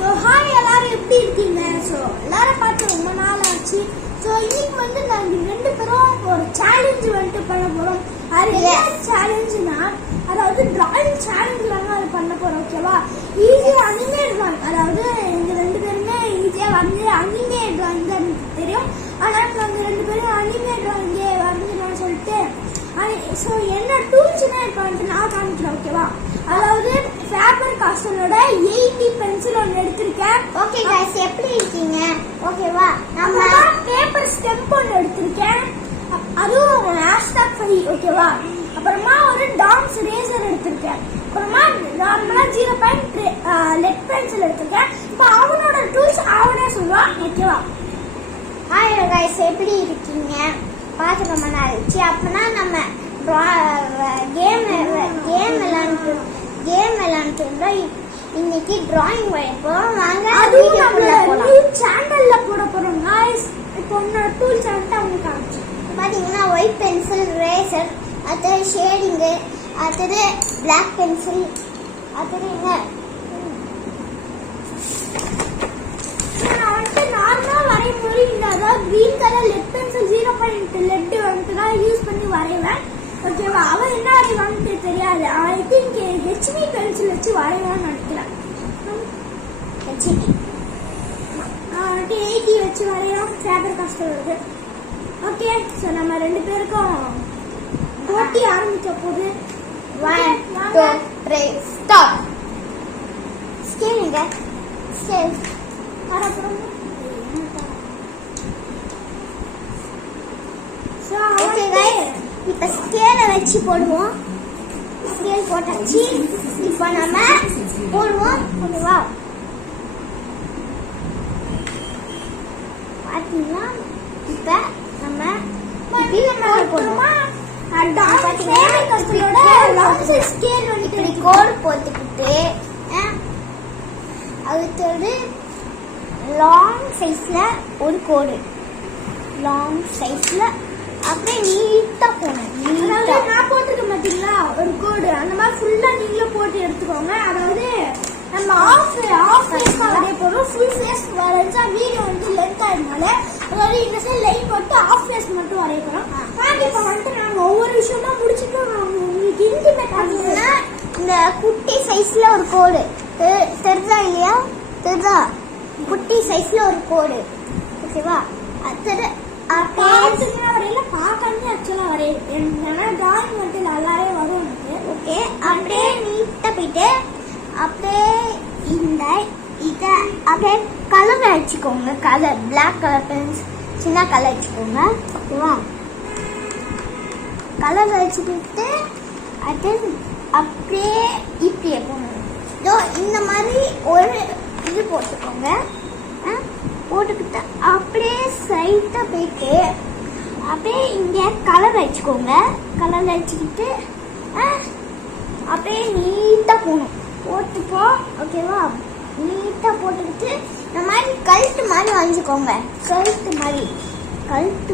So hi எல்லாரும் எப்படி இருக்கீங்க? ஸோ எல்லாரும் பார்த்து ரொம்ப நாள் ஆச்சு. ஸோ இன்னைக்கு வந்து நாங்கள் 2 பேரும் ஒரு சேலஞ்சு வந்துட்டு பண்ண போகிறோம். அது என்ன சேலஞ்சுனா, அதாவது டிராயிங் சேலஞ்ச் தாங்க அது பண்ண போகிறோம். ஓகேவா? ஈஸியாக அனிமேட் டிராயிங், அதாவது எங்கள் 2 பேருமே ஈஸியாக வந்து அனிமேட் டிராயிங் தான் எனக்கு தெரியும். ஆனால் நாங்கள் 2 பேரும் அனிமேட் டிராயிங்கே வரைஞ்சிடலாம்னு சொல்லிட்டு ஸோ என்ன டூல்ஸ்னா இப்போ வந்துட்டு நான் காமிக்கிறேன். ஓகேவா? அதாவது ஃபேபர் காஸ்டலோட 80 பென்சில் ஒன்று எடுத்திருக்கேன். ஓகே गाइस, எப்படி இருக்கீங்க? ஓகேவா? நம்ம பேப்பர் ஸ்டெம்ப் ஒன்று எடுத்திருக்கேன், அதுவும் #5. ஓகேவா? அப்புறமா ஒரு டாம்ஸ் ரேசர் எடுத்திருக்கேன். அப்புறமா நார்மலா 0. லெட் பென்சில் எடுத்திருக்கேன். இப்போ அவனோட டூல்ஸ் அவனே சொல்லுவான். ஓகேவா? ஹாய் गाइस, எப்படி இருக்கீங்க? பார்த்து ரொம்ப நாள் ஆச்சு. அப்பனா நம்ம கேம் விளையாண்டுட்டோம். இன்னைக்கு டிராயிங் வரைப்போம். வாங்க அதுவும் நம்ம சேனல்ல போட போறோம் गाइस. இப்போ உன்னோட டூல்ஸ் வந்து அவங்க காமிச்சு பாத்தீங்கன்னா ஒயிட் பென்சில், ரேசர், அது ஷேடிங், அது பிளாக் பென்சில், அது என்ன வரையும்போது இந்த அதாவது green colour let pencil 0. Let வந்துட்டு தான் யூஸ் பண்ணி வரைவேன். ஓகேவா? அவன் என்ன வரைவான்னு தெரியாது. ஐ திங்க் HB பென்சில் வச்சு வரைவான்னு நினைக்கிறேன். HB 80 வச்சு வரையும் ஃபேபர் காஸ்டல் வருது. ஓகே, ஸோ நம்ம 2 பேருக்கும் போட்டி ஆரம்பிக்க போகுது. 1 2 3 ஸ்டார்ட். ஸ்கேலுங்க, ஸ்கேல் அப்புறம் ஓகே गाइस, இப்போ ஸ்கேலை வச்சு போடுவோம். ஸ்கேல் போட்டாச்சு. இப்போ நம்ம போடுவோம். ஓகேவா? பாத்தீங்கன்னா இப்போ நம்ம இப்படி கோடு போட்டுக்கிட்டு அடுத்தது லாங் சைஸ்ல ஒரு கோடு, லாங் சைஸ்ல அப்படியே நீட்டா போகணும். நான் போட்டிருக்க மாட்டீங்களா ஒரு கோடு, அந்த மாதிரி ஃபுல்லா நீங்களும் போட்டு எடுத்துக்கோங்க. அதாவது நம்ம ஆஃப் ஃபேஸ் வரைய போறோம். ஃபுல் ஃபேஸ் வரைஞ்சா வீடியோ வந்து லென்த் ஆயிடுனால அதாவது இந்த சைடு லைன் போட்டு ஆஃப் ஃபேஸ் மட்டும் வரைய போறோம். இப்போ வந்துட்டு நாங்கள் ஒவ்வொரு விஷயமா முடிச்சுட்டு உங்களுக்கு இன்டிமேட் பார்த்தீங்கன்னா இந்த குட்டி சைஸ்ல ஒரு கோடு தெரிஞ்சா இல்லையா? தெரிஞ்சா குட்டி சைஸ்ல ஒரு கோடு. ஓகேவா? அடுத்தது வரையில பார்க்காம ஆக்சுவலா வரையும். ஏன்னா டிராயிங் மட்டும் நல்லாவே வரும் எனக்கு. ஓகே, அப்படியே நீட்டா போயிட்டு அப்படியே இந்த இத அப்படியே கலர் அடிச்சுக்கோங்க. கலர் பிளாக் கலர் பென்ஸ் சின்ன கலர் அடிச்சுக்கோங்க. ஓகேவா? கலர் அடிச்சுக்கிட்டு அது அப்படியே இப்படி போகணும். இந்த மாதிரி ஒரு இது போட்டுக்கோங்க. போட்டுக்கிட்டு அப்படியே சைட்டா போயிட்டு அப்படியே இங்க கலர் அடிச்சுக்கோங்க. கலர் அடிச்சுக்கிட்டு அப்படியே நீட்டா போகணும். போட்டுப்போம். ஓகேவா? நீட்டா போட்டுக்கிட்டு இந்த மாதிரி கழுத்து மாதிரி வரைஞ்சுக்கோங்க. கழுத்து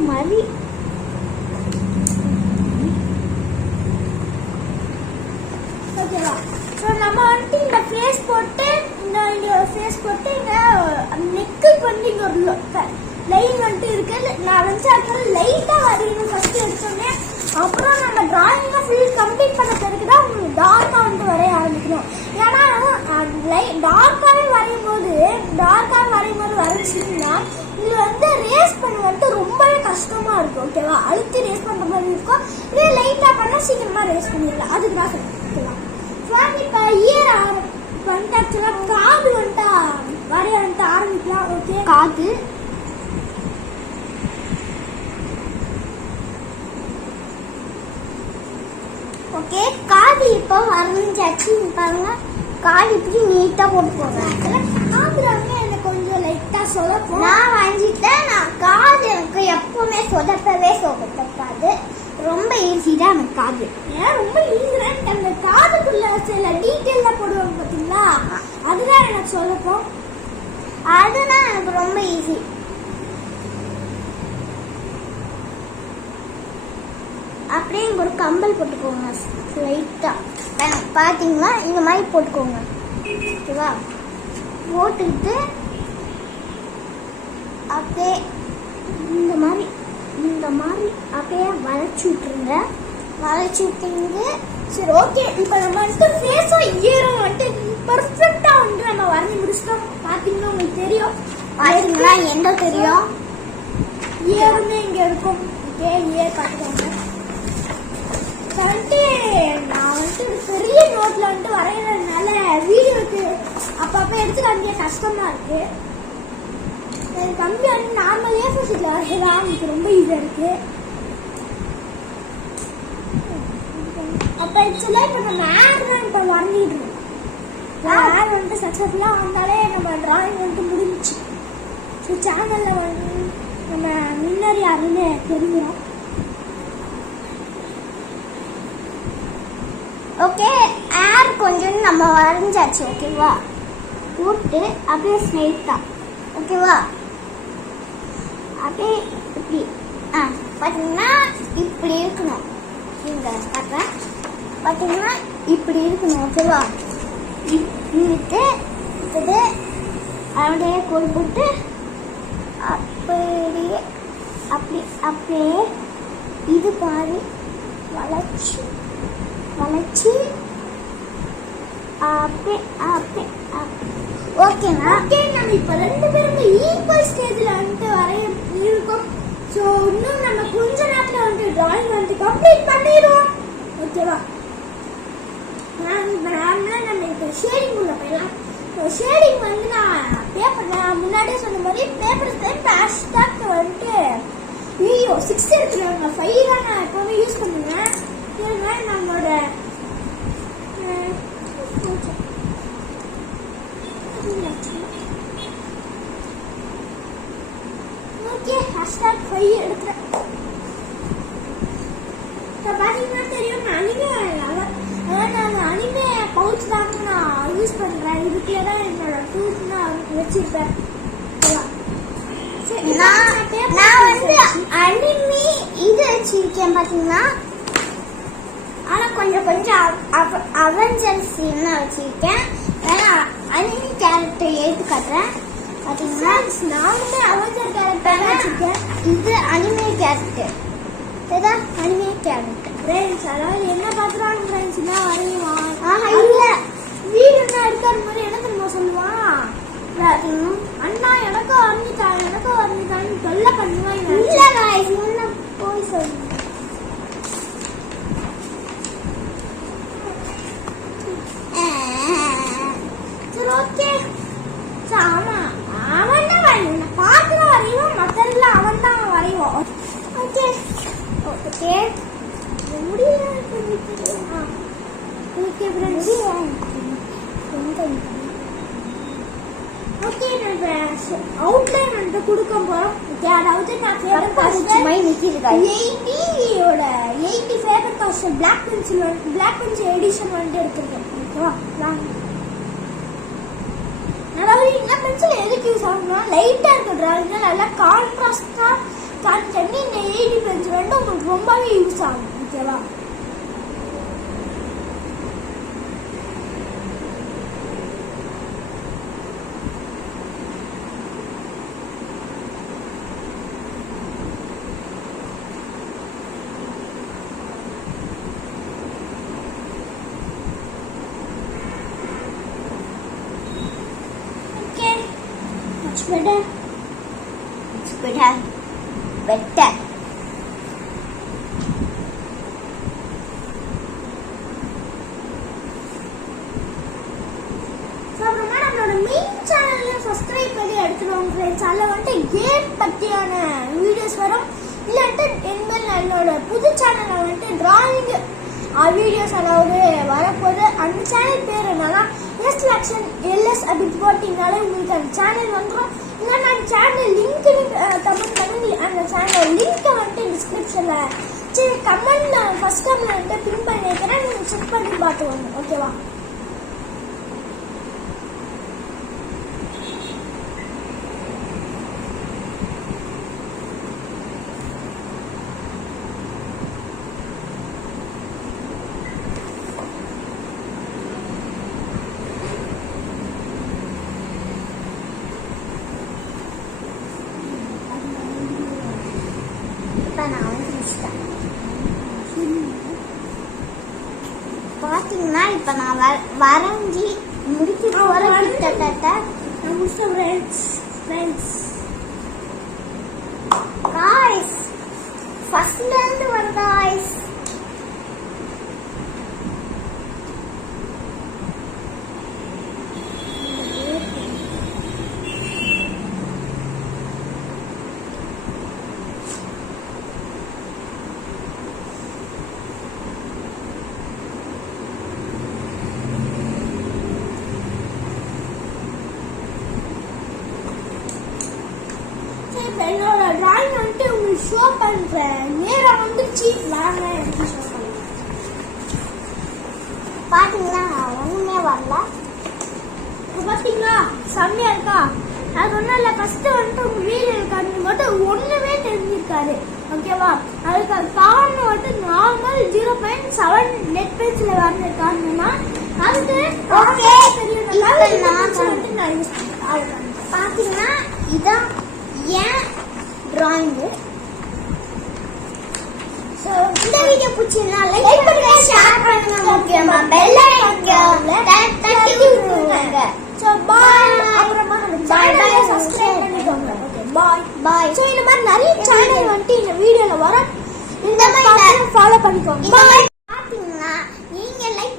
மாதிரி ஓகேவா? ஸோ நம்ம வந்துட்டு இந்த ஃபேஸ் போட்டு இந்த ஃபேஸ் போட்டு இந்த நெக்குக்கு வந்து இங்க ஒரு லைன் வந்துட்டு இருக்கு. நான் வந்து அதனால லைட்டா வரையணும் ஃபர்ஸ்ட் எடுத்தோன்னே. அப்புறம் நம்ம டிராயிங்கை ஃபுல் கம்ப்ளீட் பண்ண பிறகு தான் உங்களுக்கு டார்க்காக வந்து வரைய ஆரம்பிக்கணும். ஏன்னா டார்க்காகவே வரையும் போது வரைச்சிங்கன்னா இது வந்து ரேஸ் பண்ண வந்துட்டு ரொம்பவே கஷ்டமா இருக்கும். ஓகேவா? அழுத்தி ரேஸ் பண்ற மாதிரி இருக்கும். இதே லைட்டா பண்ணா சீக்கிரமா ரேஸ் பண்ணிடலாம். அதுக்கு தான் சொல்லுவேன். இப்போ இயர் வந்துட்டு ஆக்சுவலா காது வந்துட்டா வரைய வந்துட்டு ஆரம்பிக்கலாம். ஓகே, காது ஓகே, காது இப்போ வரைஞ்சாச்சு. பாருங்க, காது இப்படி நீட்டா போட்டுக்கோங்க. காதுல வந்து எனக்கு கொஞ்சம் லைட்டா சொதப்போம். நான் வரைஞ்சிட்டேன். நான் காது எனக்கு எப்பவுமே சொதப்பாது. ரொம்ப ஈஸி தான் எனக்கு காது. ஏன் ரொம்ப ஈஸி தான்? அந்த காதுக்குள்ள சில டீட்டெயில்ல போடுவாங்க பாத்தீங்களா, அதுதான் எனக்கு சொதப்போம். அதுதான் எனக்கு ரொம்ப ஈஸி. அப்படியே ஒரு கம்பல் போட்டுக்கோங்க லைட்டா. பாத்தீங்களா? இந்த மாதிரி போட்டுக்கோங்க. ஓகேவா? போட்டுக்கிட்டு அப்படியே இந்த மாதிரி அப்படியே வளைச்சி விட்டுருங்க. வளைச்சி விட்டுங்க. சரி ஓகே, இப்போ நம்ம வந்துட்டு ஃபேஸும் இயரும் வந்துட்டு பர்ஃபெக்டா வந்துட்டு நம்ம வரைஞ்சி முடிச்சிட்டோம். பாத்தீங்கன்னா உங்களுக்கு தெரியும். பார்த்தீங்களா எந்த தெரியும்? இயருமே இங்க இருக்கும். ஓகே, இயர் பார்த்துக்கோங்க. வந்துட்டு நான் வந்துட்டு பெரிய நோட்ல வந்துட்டு வரைகிறதுனால வீடியோக்கு அப்பப்ப எடுத்து காமிக்க கஷ்டமா இருக்கு. என் தம்பி வந்து நார்மல் ஏஃபோர் ஷீட்ல வரையலாம், எனக்கு ரொம்ப ஈஸியா இருக்கு. அப்ப ஆக்சுவலா இப்ப நம்ம ஆட் தான் இப்ப வரைஞ்சிட்டு இருக்கோம். ஆட் வந்துட்டு சக்சஸ்ஃபுல்லா வந்தாலே நம்ம டிராயிங் வந்துட்டு முடிஞ்சிச்சு. ஸோ சேனல்ல வந்து நம்ம முன்னாடி யாருன்னு தெரியும். ஓகே, ஏர் கொஞ்சம் நம்ம வரைஞ்சாச்சு. ஓகேவா? போட்டு அப்படியே ஸ்ட்ரைட்டா. ஓகேவா? அப்படியே இப்படி பார்த்தீங்கன்னா இப்படி இருக்கணும். இந்த பார்க்குறேன் பார்த்தீங்கன்னா இப்படி இருக்கணும். ஓகேவா? இருந்துட்டு இது அப்படியே கோல் போட்டு அப்படியே அப்படியே இது பாரு வளைச்சி அப்படியே ஓகேண்ணா. ஓகே, நம்ம இப்ப 2 பேருமே ஈக்குவல் ஸ்டேஜ்ல வந்துட்டு வரைய இருக்கோம். ஸோ இன்னும் நம்ம கொஞ்ச நேரத்துல வந்துட்டு டிராயிங் வந்துட்டு கம்ப்ளீட் பண்ணிடுவோம். ஓகேவா? நம்ம இப்போ ஷேடிங் உள்ள போயிடலாம். ஷேடிங் வந்து நான் முன்னாடியே சொன்ன மாதிரி பேப்பர் ஹேஷ்டாக் வந்துட்டு ஐயோ 6 எடுத்துருவாங்க. 5 தான் நான் எப்பவுமே யூஸ் பண்ணுவேன். ஏன்னா நம்மளோட ஓகே ஹேஷ்டாக் 5 எடுக்கிறேன். பார்த்தீங்கன்னா தெரியும் அனிமே நான் அனிமே பவுச் தான் நான் யூஸ் பண்ணுறேன். இதுக்குள்ளே தான் என்னோட டூல்ஸ் நான் வச்சிருப்பேன். நான் வந்து அனிமே இது வச்சிருக்கேன் பார்த்தீங்கன்னா. ஆனால் கொஞ்சம் அவெஞ்சர்ஸ் என்ன வச்சிருக்கேன். ஏன்னா அனிமே கேரக்டர் எடுத்து காட்டுறேன். பார்த்தீங்கன்னா நானுமே அவெஞ்சர் கேரக்டர் வச்சிருக்கேன். இது அனிமே கேரக்டர். ஏதா அனிமே கேரக்டர் ஃப்ரெண்ட்ஸ், அதாவது என்ன பார்த்துறாங்க ஃப்ரெண்ட்ஸ்னா வரையுவான். இல்லை வீடு என்ன எடுக்கிற மாதிரி என்ன தெரியுமா சொல்லுவான், அண்ணா எனக்கும் வரைஞ்சிட்டான்னு தொல்லை பண்ணுவான். இல்லை போய் சொல்லுங்க. சரி ஓகே. ஆமா அவன் தான் வரையும், பார்த்து தான் வரையும், மற்றெல்லாம் அவன் தான் வரைவோம். ஓகே ஓகே முடியல. ஓகே ஃப்ரெண்ட்ஸ், ஓகே நம்ம அவுட்லைன் வந்து கொடுக்க போறோம். அதாவது நான் Faber Castell 80 Faber Castell black pencil edition வந்து எடுத்துருக்கேன். ஓகேவா? அதாவது இந்த பென்சில் எதுக்கு யூஸ் ஆகும்னா லைட்டா இருக்க டிராயிங் நல்லா கான்ட்ராஸ்டா காமிச்சா இந்த 80 பென்சில் வந்து உங்களுக்கு ரொம்பவே யூஸ் ஆகும். ஓகேவா? Better. It's better. Better. நம்மளோட மெயின் சேனல்ல சப்ஸ்கிரைப் பண்ணி எடுத்துருவோம் ஃப்ரெண்ட்ஸ். அதில் வந்துட்டு கேம் பற்றியான வீடியோஸ் வரும். இல்லாட்டு என்னோட புது சேனலில் வந்துட்டு டிராயிங் வீடியோஸ் அதாவது வரப்போது. அந்த சேனல் பேர் என்னன்னா LS அப்படின்னு போட்டிங்கனாலே உங்களுக்கு அந்த சேனல் வந்துடும். இல்லை நான் சேனல் லிங்க் கமெண்ட் பண்ணி அந்த சேனல் லிங்க்கை வந்துட்டு டிஸ்கிரிப்ஷனில் சரி கமெண்ட்ல ஃபர்ஸ்ட் கமெண்ட் வந்துட்டு பின் பண்ணி வைக்கிறேன். நீங்கள் செக் பண்ணி பார்த்துக்கோங்க. ஓகேவா? இப்ப நான் வரைஞ்சி முடிச்சு போற கிட்டத்தட்ட ஃப்ரெண்ட்ஸ் guys ஃபர்ஸ்ட்ல இருந்து வர guys என்னோட டிராயிங் வந்துட்டு உங்களுக்கு ஷோ பண்றேன். நேரம் வந்துச்சு, வாங்க எனக்கு ஷோ பண்ணுங்க. பாத்தீங்களா ஒண்ணுமே வரல. இப்போ பாத்தீங்களா செம்மையா இருக்கா? அது ஒன்றும் இல்லை, ஃபர்ஸ்ட் வந்துட்டு உங்க வீடு இருக்காது மட்டும் ஒண்ணுமே தெரிஞ்சிருக்காரு. ஓகேவா? அதுக்கு காரணம் வந்துட்டு நார்மல் 0.7 நெட் பேஜ்ல வந்திருக்காங்கன்னா அதுக்கு ஓகே வந்துட்டு நான் யூஸ் பண்றேன். பாத்தீங்கன்னா இதான் ஏன் டிராயிங். சோ இந்த வீடியோ பிடிச்சிருந்தா லைக் பண்ணுங்க, ஷேர் பண்ணுங்க, முக்கியமா பெல் ஐகான் தட்டி விட்டுருங்க. சோ பாய். அப்புறமா நம்ம சேனலை சப்ஸ்கிரைப் பண்ணிக்கோங்க. Okay bye. சோ இந்த மாதிரி நிறைய சேனல் வந்துட்டு இந்த வீடியோல வரும். இந்த மாதிரி ஃபாலோ பண்ணிக்கோங்க. பாய். பாத்தீங்கன்னா நீங்க லைக்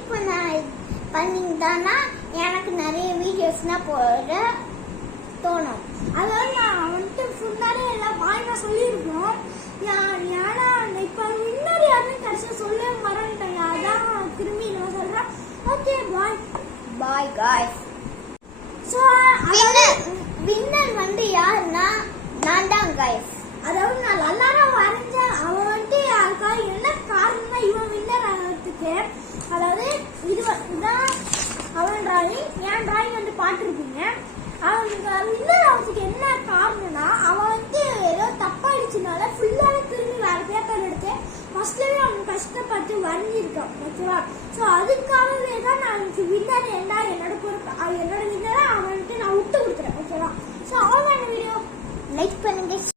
பண்ணீங்கன்னா எனக்கு நிறைய வீடியோஸ்னா போட தோணும். அதாவது நான் வந்துட்டு ஃபுல்லாவே எல்லாம் வாய்மா சொல்லியிருக்கோம். ஏன்னா இப்போ வின்னர் யாருன்னு கடைசியாக சொல்ல மறந்துட்டேன். அதான் திரும்பி நான் சொல்றேன். Okay bye guys. So winner வந்து யாருன்னா நான் தான் காய்ஸ். அதாவது நான் எல்லாரும் வரைஞ்சேன். அவன் வந்துட்டு யாருக்காக என்ன காரணம்னா இவன் வின்னர் ஆகிறதுக்கு, அதாவது இதுதான் அவன் டிராயிங். என் டிராயிங் வந்து பார்த்துருப்பீங்க. அவனுக்கு வின்னர் ஆகிறதுக்கு என்ன காரணம்னா அவன் வந்து ஏதோ தப்பாயிடுச்சுனால ஃபுல்லாவே திரும்பி வேற பேப்பர் எடுத்து ஃபர்ஸ்ட்லயே அவன் கஷ்டப்பட்டு வரைஞ்சிருக்கான். ஓகேவா? ஸோ அதுக்காகவே தான் நான் எனக்கு வின்னர் என்னோட பொறுப்பு, என்னோட வின்னரை அவன்ட்டு நான் விட்டு கொடுத்துறேன். ஓகேவா? ஸோ அவன் வீடியோ லைக் பண்ணுங்க.